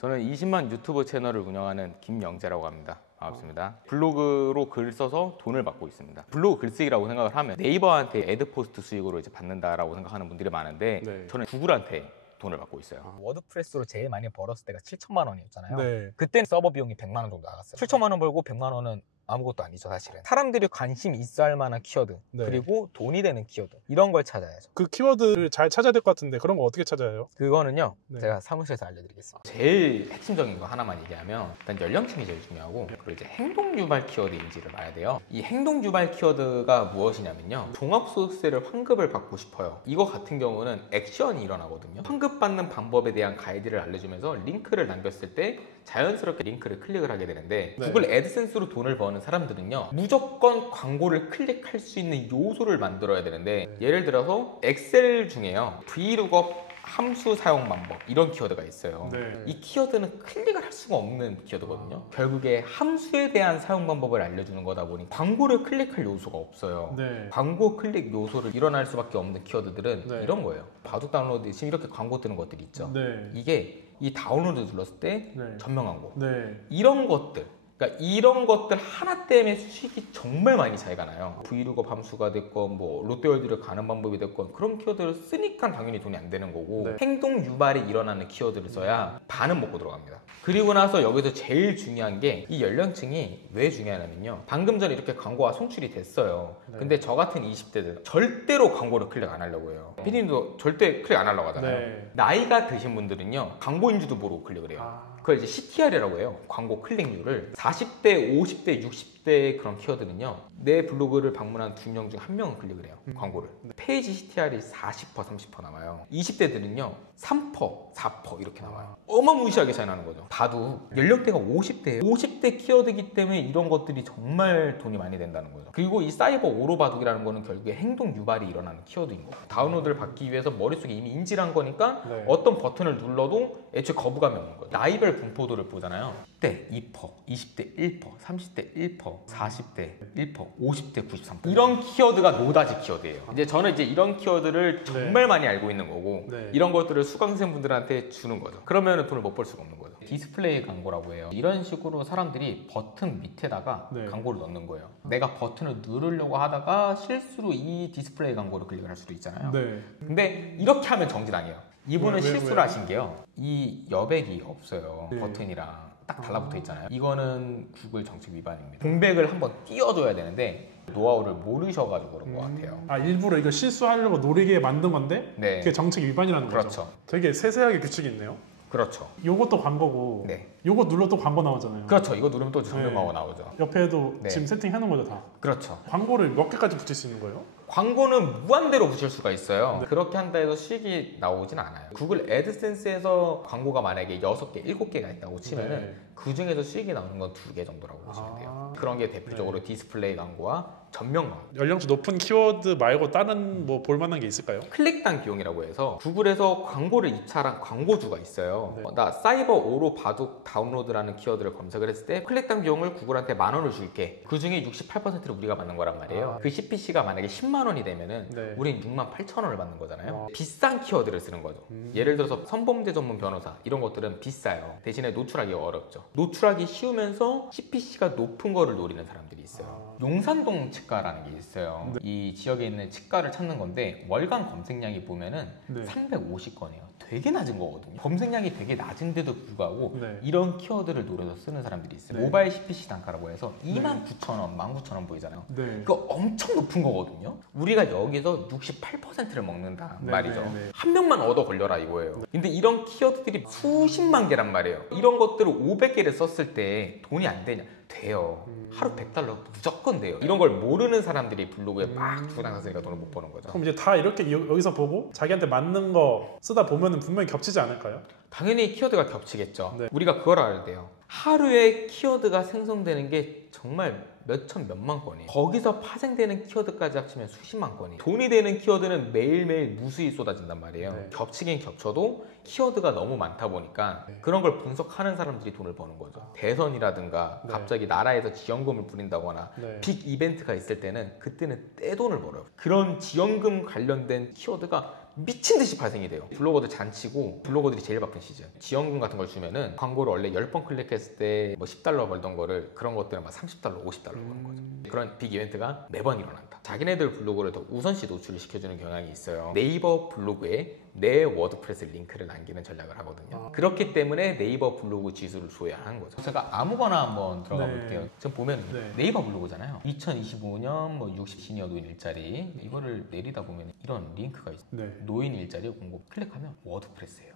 저는 20만 유튜브 채널을 운영하는 김영재라고 합니다. 반갑습니다. 블로그로 글 써서 돈을 받고 있습니다. 블로그 글쓰기라고 생각을 하면 네이버한테 애드포스트 수익으로 이제 받는다라고 생각하는 분들이 많은데 네. 저는 구글한테 돈을 받고 있어요. 워드프레스로 제일 많이 벌었을 때가 7천만 원이었잖아요. 네. 그때는 서버 비용이 100만 원 정도 나갔어요. 7천만 원 벌고 100만 원은 아무것도 아니죠, 사실은. 사람들이 관심 있어 할 만한 키워드, 네. 그리고 돈이 되는 키워드, 이런 걸 찾아야죠. 그 키워드를 잘 찾아야 될 것 같은데 그런 거 어떻게 찾아요? 그거는요, 네. 제가 사무실에서 알려드리겠습니다. 제일 핵심적인 거 하나만 얘기하면 일단 연령층이 제일 중요하고, 그리고 이제 행동 유발 키워드인지를 봐야 돼요. 이 행동 유발 키워드가 무엇이냐면요, 종합소득세를 환급을 받고 싶어요. 이거 같은 경우는 액션이 일어나거든요. 환급받는 방법에 대한 가이드를 알려주면서 링크를 남겼을 때 자연스럽게 링크를 클릭을 하게 되는데, 네. 구글 애드센스로 돈을 버는 사람들은요, 무조건 광고를 클릭할 수 있는 요소를 만들어야 되는데, 예를 들어서 엑셀 중에요, VLOOKUP 함수 사용 방법, 이런 키워드가 있어요. 네. 이 키워드는 클릭을 할 수가 없는 키워드거든요. 결국에 함수에 대한 사용 방법을 알려주는 거다 보니 광고를 클릭할 요소가 없어요. 네. 광고 클릭 요소를 일어날 수밖에 없는 키워드들은 네. 이런 거예요. 바둑 다운로드, 지금 이렇게 광고 뜨는 것들이 있죠. 네. 이게 이 다운로드 눌렀을 때 네. 전면 광고, 네. 이런 것들, 그러니까 이런 것들 하나 때문에 수익이 정말 많이 차이가 나요. 브이로그 함수가 됐건 뭐 롯데월드를 가는 방법이 됐건 그런 키워드를 쓰니까 당연히 돈이 안 되는 거고, 네. 행동 유발이 일어나는 키워드를 써야 반은 먹고 들어갑니다. 그리고 나서 여기서 제일 중요한 게, 이 연령층이 왜 중요하냐면요, 방금 전에 이렇게 광고가 송출이 됐어요. 네. 근데 저 같은 20대들은 절대로 광고를 클릭 안 하려고 해요. 피디님도 절대 클릭 안 하려고 하잖아요. 네. 나이가 드신 분들은요, 광고인지도 모르고 클릭을 해요. 그걸 이제 CTR이라고 해요. 광고 클릭률을. 40대, 50대, 60대 그런 키워드는요, 내 블로그를 방문한 2명 중 1명은 클릭을 해요. 광고를. 페이지 CTR이 40%, 30% 남아요. 20대들은요 3%, 4% 이렇게 나와요. 어마무시하게 차이 나는 거죠. 봐도 연령대가 50대예요. 50대 키워드이기 때문에 이런 것들이 정말 돈이 많이 된다는 거죠. 그리고 이 사이버 오로 바둑이라는 거는 결국에 행동 유발이 일어나는 키워드인 거고, 다운로드를 받기 위해서 머릿속에 이미 인지를 한 거니까 네. 어떤 버튼을 눌러도 애초에 거부감이 없는 거예요. 나이별 분포도를 보잖아요. 10대 2%, 20대 1%, 30대 1%, 40대 1%, 50대 93%. 이런 키워드가 노다지 키워드예요. 이제 저는 이제 이런 키워드를 정말 많이 알고 있는 거고, 네. 이런 것들을 수강생분들한테 주는 거죠. 그러면 돈을 못 벌 수가 없는 거죠. 디스플레이 광고라고 해요. 이런 식으로 사람들이 버튼 밑에다가 네. 광고를 넣는 거예요. 내가 버튼을 누르려고 하다가 실수로 이 디스플레이 광고를 클릭을 할 수도 있잖아요. 네. 근데 이렇게 하면 정지당해요. 이분은 왜, 실수를 왜? 하신 게요, 이 여백이 없어요. 네. 버튼이랑 딱 달라붙어 있잖아요. 이거는 구글 정책 위반입니다. 공백을 한번 띄워줘야 되는데 노하우를 모르셔가지고 그런 것 같아요. 아, 일부러 이거 실수하려고 노리게 만든 건데 네, 그게 정책 위반이라는 거죠. 그렇죠. 되게 세세하게 규칙이 있네요. 그렇죠. 요것도 광고고 네, 요거 눌러도 광고 나오잖아요. 그렇죠. 이거 누르면 또 정면 네. 광고 나오죠. 옆에도 네. 지금 세팅해놓은 거죠 다. 그렇죠. 광고를 몇 개까지 붙일 수 있는 거예요? 광고는 무한대로 붙일 수가 있어요. 네. 그렇게 한다 해서 수익이 나오진 않아요. 구글 애드센스에서 광고가 만약에 6개, 7개가 있다고 치면은 네. 그 중에서 수익이 나오는 건 2개 정도라고 보시면 돼요. 아. 그런 게 대표적으로 디스플레이 광고와 전면 광고. 연령층 높은 키워드 말고 다른 뭐 볼만한 게 있을까요? 클릭당 비용이라고 해서 구글에서 광고를 입찰한 광고주가 있어요. 네. 나 사이버 오로 바둑 다운로드라는 키워드를 검색을 했을 때 클릭당 비용을 구글한테 10,000원을 줄게. 그 중에 68%를 우리가 받는 거란 말이에요. 아. 그 CPC가 만약에 10만 원이 되면은 네. 우린 68,000원을 받는 거잖아요. 아. 비싼 키워드를 쓰는 거죠. 예를 들어서 성범죄 전문 변호사, 이런 것들은 비싸요. 대신에 노출하기가 어렵죠. 노출하기 쉬우면서 CPC가 높은 거를 노리는 사람들이 있어요. 용산동 치과라는 게 있어요. 네. 이 지역에 있는 치과를 찾는 건데 월간 검색량이 보면은 네. 350건이에요. 되게 낮은 거거든요. 검색량이 되게 낮은데도 불구하고 네. 이런 키워드를 노려서 쓰는 사람들이 있어요. 네. 모바일 CPC 단가라고 해서 29,000원, 19,000원 보이잖아요. 네. 그거 엄청 높은 거거든요. 우리가 여기서 68%를 먹는다 네, 말이죠. 네, 네. 한 명만 얻어 걸려라 이거예요. 근데 이런 키워드들이 수십만 개란 말이에요. 이런 것들을 500개를 썼을 때 돈이 안 되냐? 돼요. 하루 100달러 무조건 돼요. 이런 걸 모르는 사람들이 블로그에 막 주당 샀으니까 돈을 못 버는 거죠. 그럼 이제 다 이렇게 여기서 보고 자기한테 맞는 거 쓰다 보면은 분명히 겹치지 않을까요? 당연히 키워드가 겹치겠죠. 네. 우리가 그걸 알아야 돼요. 하루에 키워드가 생성되는 게 정말 몇천 몇만 건이에요. 거기서 파생되는 키워드까지 합치면 수십만 건이에요. 돈이 되는 키워드는 매일매일 무수히 쏟아진단 말이에요. 네. 겹치긴 겹쳐도 키워드가 너무 많다 보니까 그런 걸 분석하는 사람들이 돈을 버는 거죠. 대선이라든가 네. 갑자기 나라에서 지원금을 부린다거나 네. 빅 이벤트가 있을 때는 그때는 떼돈을 벌어요. 그런 지원금 관련된 키워드가 미친 듯이 발생이 돼요. 블로거들 잔치고 블로거들이 제일 바쁜 시즌. 지원금 같은 걸 주면은 광고를 원래 10번 클릭했을 때 뭐 10달러 벌던 거를 그런 것들은 막 30달러, 50달러 버는 거죠. 그런 빅 이벤트가 매번 일어난다. 자기네들 블로그를 더 우선시 노출을 시켜주는 경향이 있어요. 네이버 블로그에 내 워드프레스 링크를 남기는 전략을 하거든요. 그렇기 때문에 네이버 블로그 지수를 조회하는 거죠. 제가 아무거나 한번 들어가 볼게요. 지금 보면 네이버 블로그잖아요. 2025년 뭐 60시니어 노인 일자리 이거를 내리다 보면 이런 링크가 있어요. 노인 일자리 공고 클릭하면 워드프레스예요.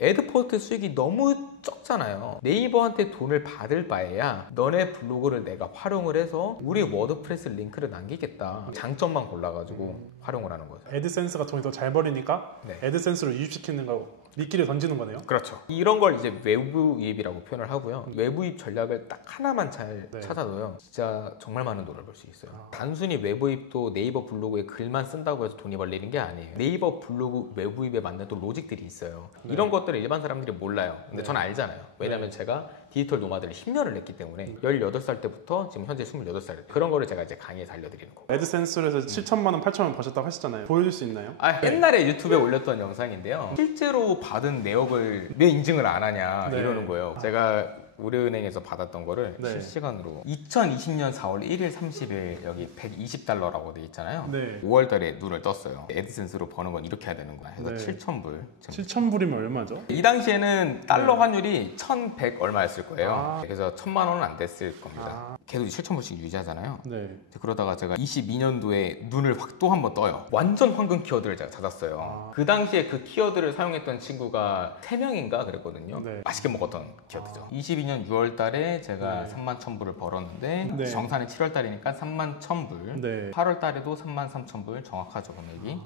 애드포스트 수익이 너무 적잖아요. 네이버한테 돈을 받을 바에야 너네 블로그를 내가 활용을 해서 우리 워드프레스 링크를 남기겠다. 장점만 골라가지고 활용을 하는 거죠. 애드센스가 돈이 더 잘 벌리니까 애드센스로 유입시키는 거 미끼를 던지는 거네요. 그렇죠. 이런 걸 이제 외부 유입이라고 표현을 하고요. 외부 유입 전략을 딱 하나만 잘 찾아둬요. 진짜 정말 많은 돈을 벌 수 있어요. 단순히 외부 유입도 네이버 블로그에 글만 쓴다고 해서 돈이 벌리는 게 아니에요. 네이버 블로그 외부 유입에 맞는 또 로직들이 있어요. 이런 것들을 일반 사람들이 몰라요. 근데 저는 알잖아요. 왜냐면 제가 디지털 노마드를 10년을 했기 때문에 18살 때부터 지금 현재 28살 그런 거를 제가 이제 강의에서 알려드리는 거예요. 애드센스로 해서 7천만 원, 8천만 원 버셨다고 하셨잖아요. 보여줄 수 있나요? 옛날에 유튜브에 올렸던 영상인데요. 실제로 받은 내역을 왜 인증을 안 하냐 이러는 거예요. 제가 우리은행에서 받았던 거를 실시간으로 2020년 4월 1일 30일 여기 120달러라고 돼 있잖아요. 5월 달에 눈을 떴어요. 애드센스로 버는 건 이렇게 해야 되는 거야. 그래서 7,000불. 7,000불이면 얼마죠? 이 당시에는 달러 환율이 1,100 얼마였을 거예요. 그래서 1,000만 원은 안 됐을 겁니다. 계속 7,000불씩 유지하잖아요. 그러다가 제가 22년도에 눈을 확 또 한 번 떠요. 완전 황금 키워드를 제가 찾았어요. 그 당시에 그 키워드를 사용했던 친구가 3명인가 그랬거든요. 맛있게 먹었던 키워드죠. 22년 6월 달에 제가 31,000불을 벌었는데 정산이 7월 달이니까 31,000불. 8월 달에도 33,000불 정확하죠, 금액이.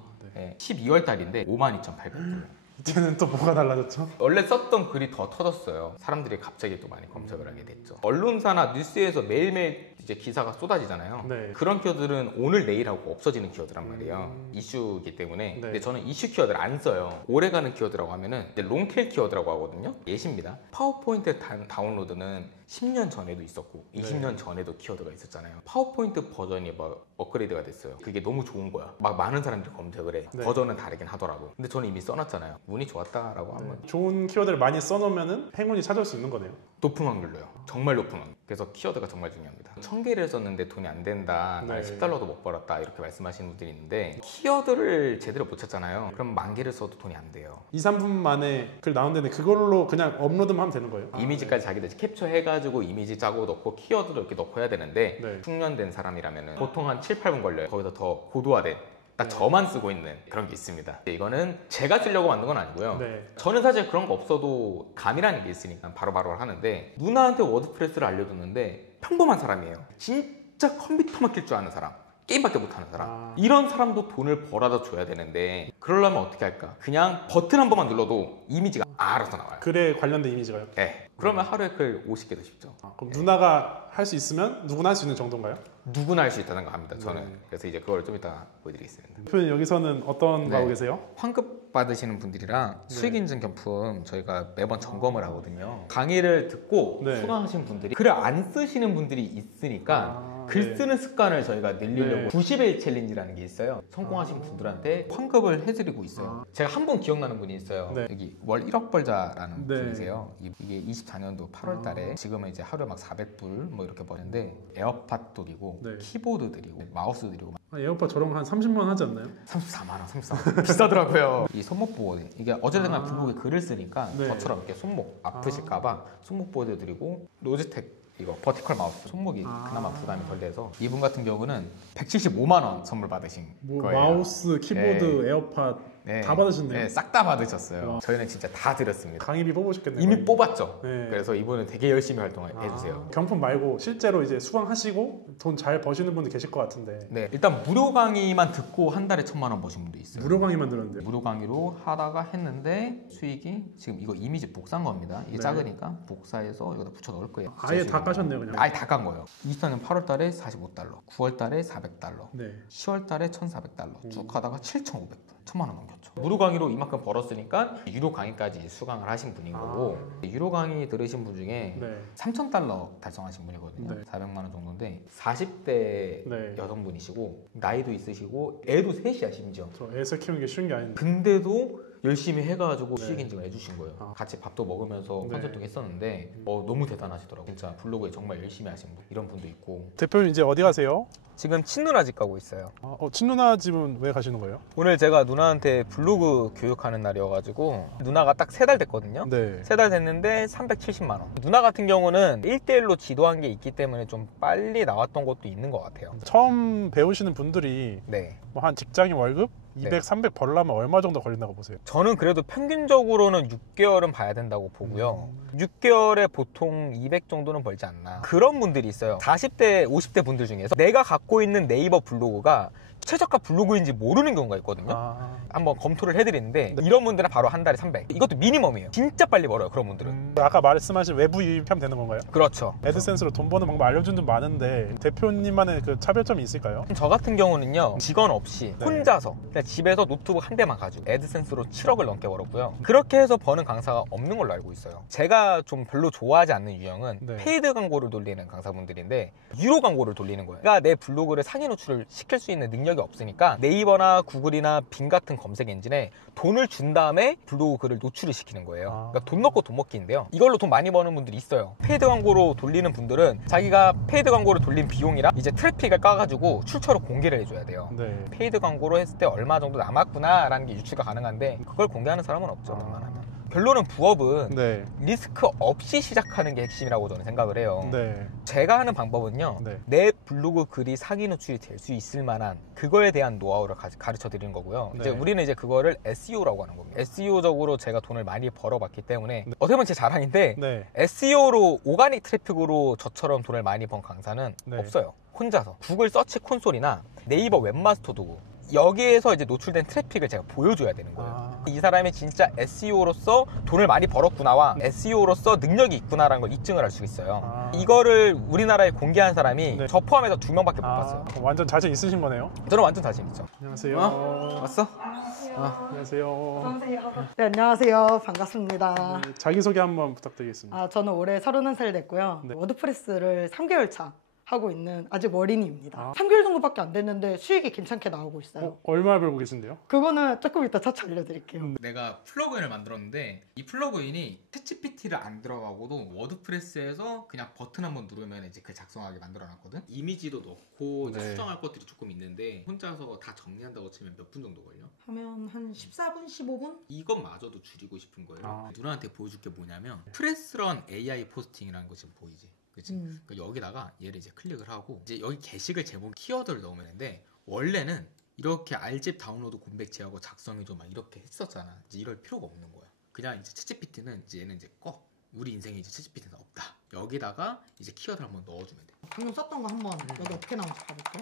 12월 달인데 52,800불. 이제는 또 뭐가 달라졌죠? 원래 썼던 글이 더 터졌어요. 사람들이 갑자기 또 많이 검색을 하게 됐죠. 언론사나 뉴스에서 매일매일 이제 기사가 쏟아지잖아요. 그런 키워드들은 오늘 내일 하고 없어지는 키워드란 말이에요. 이슈이기 때문에. 근데 저는 이슈 키워드를 안 써요. 오래가는 키워드라고 하면은 이제 롱테일 키워드라고 하거든요. 예시입니다. 파워포인트 다운로드는 10년 전에도 있었고 20년 전에도 키워드가 있었잖아요. 파워포인트 버전이 막 업그레이드가 됐어요. 그게 너무 좋은 거야. 막 많은 사람들이 검색을 해. 버전은 다르긴 하더라고. 근데 저는 이미 써놨잖아요. 운이 좋았다라고 하면 좋은 키워드를 많이 써놓으면은 행운이 찾아올 수 있는 거네요. 높은 확률로요. 정말 높은 확률. 그래서 키워드가 정말 중요합니다. 1,000개를 썼는데 돈이 안 된다. 나 10달러도 못 벌었다. 이렇게 말씀하시는 분들이 있는데 키워드를 제대로 못 찾잖아요. 그럼 10,000개를 써도 돈이 안 돼요. 2, 3분 만에 글 나오는데 그걸로 그냥 업로드만 하면 되는 거예요? 이미지까지 자기들 캡처해가지고 이미지 짜고 넣고 키워드도 이렇게 넣고 해야 되는데 숙련된 사람이라면 보통 한 7, 8분 걸려요. 거기서 더 고도화된 딱 저만 쓰고 있는 그런 게 있습니다. 이거는 제가 쓰려고 만든 건 아니고요. 저는 사실 그런 거 없어도 감이라는 게 있으니까 바로바로 하는데 누나한테 워드프레스를 알려줬는데 평범한 사람이에요. 진짜 컴퓨터만 낄 줄 아는 사람. 게임밖에 못하는 사람. 이런 사람도 돈을 벌어다 줘야 되는데 그러려면 어떻게 할까? 그냥 버튼 한 번만 눌러도 이미지가 알아서 나와요. 글에 관련된 이미지가요? 네. 그러면 하루에 글 50개도 쉽죠. 그럼 누나가 할 수 있으면 누구나 할 수 있는 정도인가요? 누구나 할 수 있다는 거 합니다. 저는. 그래서 이제 그걸 좀 이따 보여드리겠습니다. 대표님 여기서는 어떤 거 하고 계세요? 환급 받으시는 분들이랑 수익 인증 경품 저희가 매번 점검을 하거든요. 강의를 듣고 수강하신 분들이 글을 안 쓰시는 분들이 있으니까 글 쓰는 습관을 저희가 늘리려고 90일 챌린지라는 게 있어요. 성공하신 분들한테 환급을 해드리고 있어요. 제가 한 분 기억나는 분이 있어요. 여기 월 1억 벌자라는 분이세요. 이게 24년도 8월 달에 지금은 이제 하루에 막 400불 뭐 이렇게 버는데 에어팟도 드리고 키보드 드리고 마우스 드리고 에어팟 저런 거 한 30만 원 하지 않나요? 34만 원, 34만 원. 비싸더라고요. 이 손목 보호대 이게 어쨌든 블로그에 글을 쓰니까 저처럼 이렇게 손목 아프실까봐 손목 보호대 드리고 로지텍 이거 버티컬 마우스 손목이 그나마 부담이 덜 돼서 이분 같은 경우는 175만 원 선물 받으신 거예요. 마우스, 키보드, 에어팟 다 받으셨네요. 네, 싹 다 받으셨어요. 저희는 진짜 다 드렸습니다. 강의비 뽑으셨겠네요. 이미 뽑았죠. 그래서 이분은 되게 열심히 활동해 주세요. 경품 말고 실제로 이제 수강하시고 돈 잘 버시는 분들 계실 것 같은데. 일단 무료 강의만 듣고 한 달에 1,000만 원 버신 분도 있어요. 무료 강의만 들었는데. 무료 강의로 하다가 했는데 수익이 지금 이거 이미지 복사한 겁니다. 이게 작으니까 복사해서 여기다 붙여 넣을 거예요. 아예 다 까셨네요, 그냥. 아예 다 깐 거예요. 24년 8월 달에 45달러, 9월 달에 400달러, 10월 달에 1,400달러 쭉 하다가 7,500불. 1000만 원 넘겼죠. 무료 강의로 이만큼 벌었으니까 유료 강의까지 수강을 하신 분인 거고 유료 강의 들으신 분 중에 네. 3,000달러 달성하신 분이거든요. 네. 400만 원 정도인데 40대 네. 여성분이시고 나이도 있으시고 애도 셋이야 심지어. 저 애서 키우는 게 쉬운 게 아닌데. 근데도 열심히 해가지고 네. 수익 인증을 해주신 거예요. 같이 밥도 먹으면서 네. 컨설팅 했었는데 너무 대단하시더라고요. 진짜 블로그에 정말 열심히 하신 분 이런 분도 있고. 대표님 이제 어디 가세요? 지금 친누나 집 가고 있어요. 친누나 집은 왜 가시는 거예요? 오늘 제가 누나한테 블로그 교육하는 날이어가지고 누나가 딱 3달 됐거든요. 네. 3달 됐는데 370만 원. 누나 같은 경우는 1대1로 지도한 게 있기 때문에 좀 빨리 나왔던 것도 있는 것 같아요. 처음 배우시는 분들이 네. 뭐 한 직장인 월급 200, 네. 300 벌려면 얼마 정도 걸린다고 보세요? 저는 그래도 평균적으로는 6개월은 봐야 된다고 보고요. 6개월에 보통 200 정도는 벌지 않나. 그런 분들이 있어요. 40대, 50대 분들 중에서 내가 갖고 있는 네이버 블로그가 최저가 블로그인지 모르는 경우가 있거든요. 한번 검토를 해드리는데 이런 분들은 바로 한 달에 300. 이것도 미니멈이에요. 진짜 빨리 벌어요. 그런 분들은. 아까 말씀하신 외부 유입하면 되는 건가요? 그렇죠. 애드센스로 돈 버는 방법 알려주는 분 많은데 대표님만의 그 차별점이 있을까요? 저 같은 경우는요, 직원 없이 네. 혼자서 그냥 집에서 노트북 한 대만 가지고 애드센스로 7억을 넘게 벌었고요. 그렇게 해서 버는 강사가 없는 걸로 알고 있어요. 제가 좀 별로 좋아하지 않는 유형은 네. 페이드 광고를 돌리는 강사분들인데 유료 광고를 돌리는 거예요. 그러니까 내 블로그를 상위 노출을 시킬 수 있는 능력이 없으니까 네이버나 구글이나 빙 같은 검색 엔진에 돈을 준 다음에 블로그 글을 노출을 시키는 거예요. 그러니까 돈 넣고 돈 먹기인데요. 이걸로 돈 많이 버는 분들이 있어요. 페이드 광고로 돌리는 분들은 자기가 페이드 광고를 돌린 비용이랑 이제 트래픽을 까가지고 출처로 공개를 해줘야 돼요. 네. 페이드 광고로 했을 때 얼마 정도 남았구나 라는 게 유추가 가능한데 그걸 공개하는 사람은 없죠. 웬만하면. 결론은 부업은 네. 리스크 없이 시작하는 게 핵심이라고 저는 생각을 해요. 네. 제가 하는 방법은요. 네. 내 블로그 글이 상위 노출이 될 수 있을 만한 그거에 대한 노하우를 가르쳐 드리는 거고요. 네. 이제 우리는 이제 그거를 SEO라고 하는 겁니다. SEO적으로 제가 돈을 많이 벌어봤기 때문에 어떻게 보면 제 자랑인데 네. SEO로 오가닉 트래픽으로 저처럼 돈을 많이 번 강사는 네. 없어요. 혼자서 구글 서치 콘솔이나 네이버 웹마스터 도구 여기에서 이제 노출된 트래픽을 제가 보여줘야 되는 거예요. 이 사람이 진짜 SEO로서 돈을 많이 벌었구나와 SEO로서 능력이 있구나라는 걸 입증을 할 수 있어요. 이거를 우리나라에 공개한 사람이 네. 저 포함해서 2명밖에 못 봤어요. 완전 자신 있으신 거네요. 저는 완전 자신 있죠. 안녕하세요. 왔어? 안녕하세요. 안녕하세요. 네, 안녕하세요. 반갑습니다. 네, 자기소개 한번 부탁드리겠습니다. 저는 올해 31살 됐고요. 네. 워드프레스를 3개월 차 하고 있는 아직 어린이입니다. 3개월 정도밖에 안 됐는데 수익이 괜찮게 나오고 있어요. 얼마 벌고 계신데요? 그거는 조금 이따 차차 알려드릴게요. 내가 플러그인을 만들었는데 이 플러그인이 챗GPT를 안 들어가고도 워드프레스에서 그냥 버튼 한번 누르면 이제 그 작성하게 만들어놨거든. 이미지도 넣고 이제 네. 수정할 것들이 조금 있는데 혼자서 다 정리한다고 치면 몇 분 정도 걸려? 하면 한 14분, 15분? 이것마저도 줄이고 싶은 거예요. 누나한테 보여줄 게 뭐냐면 프레스런 AI 포스팅이라는 거 지금 보이지? 그치? 그러니까 여기다가 얘를 이제 클릭을 하고 이제 여기 게시글 제목 키워드를 넣으면 되는데 원래는 이렇게 알집 다운로드 공백 제하고 작성해줘 막 이렇게 했었잖아. 이제 이럴 필요가 없는 거야. 그냥 이제 챗GPT는 이제 얘는 이제 꺼. 우리 인생에 이제 챗GPT는 없다. 여기다가 이제 키워드를 한번 넣어주면 돼. 방금 썼던 거 한번 여기 어떻게 나오는지 봐볼게.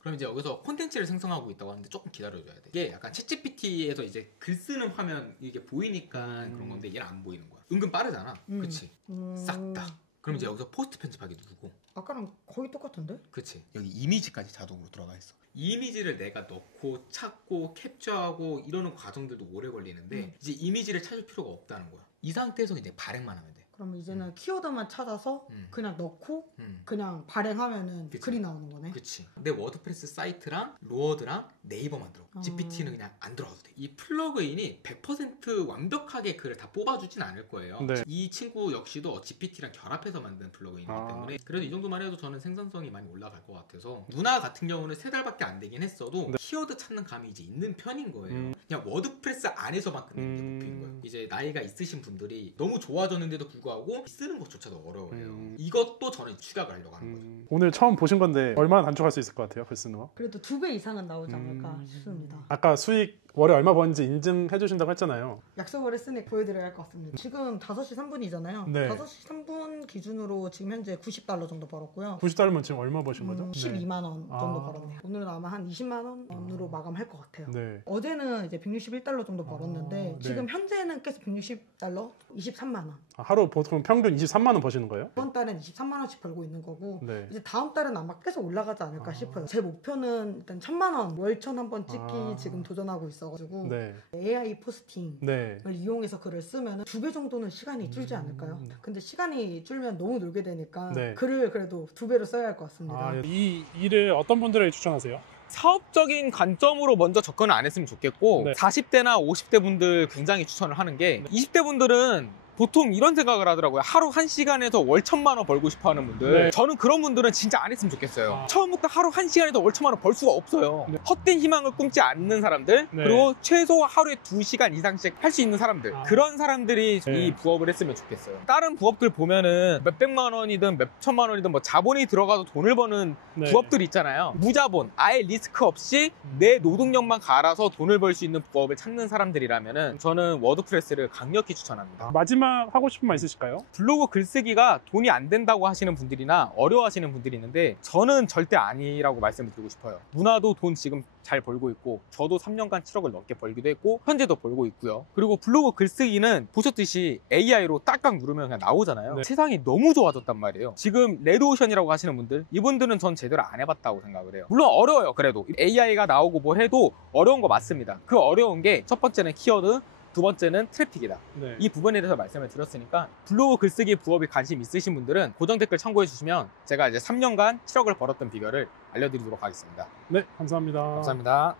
그럼 이제 여기서 콘텐츠를 생성하고 있다고 하는데 조금 기다려줘야 돼. 이게 약간 챗GPT에서 이제 글 쓰는 화면 이게 보이니까 그런 건데 얘는 안 보이는 거야. 은근 빠르잖아. 그치? 싹 다. 그럼 이제 여기서 포스트 편집하기 누르고 아까랑 거의 똑같은데? 그치 여기 이미지까지 자동으로 들어가 있어. 이 이미지를 내가 넣고 찾고 캡처하고 이러는 과정들도 오래 걸리는데 이제 이미지를 찾을 필요가 없다는 거야. 이 상태에서 이제 발행만 하면 돼. 그럼 이제는 키워드만 찾아서 그냥 넣고 음. 그냥 발행하면은 그치. 글이 나오는 거네. 그치. 내 워드프레스 사이트랑 로워드랑 네이버만 들어. GPT는 그냥 안 들어가도 돼. 이 플러그인이 100% 완벽하게 글을 다 뽑아주진 않을 거예요. 네. 이 친구 역시도 GPT랑 결합해서 만든 플러그인이기 때문에 그래도 이 정도만 해도 저는 생산성이 많이 올라갈 것 같아서 누나 같은 경우는 3달밖에 안 되긴 했어도 키워드 찾는 감이 이제 있는 편인 거예요. 그냥 워드프레스 안에서만 끝내는 게 목표인 거예요. 이제 나이가 있으신 분들이 너무 좋아졌는데도 불구하고 쓰는 것조차도 어려워요. 이것도 저는 축약을 하려고 하는 거죠. 오늘 처음 보신 건데 얼마나 단축할 수 있을 것 같아요? 글 쓰는 거? 그래도 2배 이상은 나오지 않을까 싶습니다. 아까 수익 월에 얼마 버는지 인증해 주신다고 했잖아요. 약속을 했으니 보여드려야 할 것 같습니다. 지금 5시 3분이잖아요. 네. 5시 3분 기준으로 지금 현재 $90 정도 벌었고요. 90달러면 지금 얼마 버신 거죠? 12만 원 정도 아. 벌었네요. 오늘은 아마 한 20만 원으로 마감할 것 같아요. 네. 어제는 이제 161달러 정도 벌었는데 네. 지금 현재는 계속 160달러, 23만 원. 하루 보통 평균 23만 원 버시는 거예요? 이번 달엔 23만 원씩 벌고 있는 거고 네. 이제 다음 달은 아마 계속 올라가지 않을까 싶어요. 제 목표는 일단 1,000만 원 월천 한번 찍기 지금 도전하고 있어가지고 네. AI 포스팅을 네. 이용해서 글을 쓰면 2배 정도는 시간이 줄지 않을까요? 근데 시간이 줄면 너무 놀게 되니까 네. 글을 그래도 2배로 써야 할 것 같습니다. 이 일을 어떤 분들에게 추천하세요? 사업적인 관점으로 먼저 접근을 안 했으면 좋겠고 네. 40대나 50대 분들 굉장히 추천을 하는 게 20대 분들은 보통 이런 생각을 하더라고요. 하루 1시간에서 월 1,000만 원 벌고 싶어 하는 분들. 네. 저는 그런 분들은 진짜 안 했으면 좋겠어요. 처음부터 하루 1시간에서 월 1,000만 원 벌 수가 없어요. 네. 헛된 희망을 꿈지 않는 사람들, 네. 그리고 최소 하루에 2시간 이상씩 할 수 있는 사람들. 그런 사람들이 네. 이 부업을 했으면 좋겠어요. 다른 부업들 보면은 몇백만 원이든 몇천만 원이든 뭐 자본이 들어가도 돈을 버는 네. 부업들이 있잖아요. 무자본, 아예 리스크 없이 내 노동력만 갈아서 돈을 벌 수 있는 부업을 찾는 사람들이라면은 저는 워드프레스를 강력히 추천합니다. 마지막 하고 싶은 말 있으실까요? 블로그 글쓰기가 돈이 안 된다고 하시는 분들이나 어려워하시는 분들이 있는데 저는 절대 아니라고 말씀을 드리고 싶어요. 누나도 돈 지금 잘 벌고 있고 저도 3년간 7억을 넘게 벌기도 했고 현재도 벌고 있고요. 그리고 블로그 글쓰기는 보셨듯이 AI로 딱딱 누르면 그냥 나오잖아요. 네. 세상이 너무 좋아졌단 말이에요. 지금 레드오션이라고 하시는 분들, 이분들은 전 제대로 안 해봤다고 생각을 해요. 물론 어려워요. 그래도 AI가 나오고 뭐 해도 어려운 거 맞습니다. 그 어려운 게 첫 번째는 키워드, 두 번째는 트래픽이다. 네. 이 부분에 대해서 말씀을 드렸으니까 블로그 글쓰기 부업에 관심 있으신 분들은 고정 댓글 참고해 주시면 제가 이제 3년간 7억을 벌었던 비결을 알려드리도록 하겠습니다. 네, 감사합니다. 감사합니다.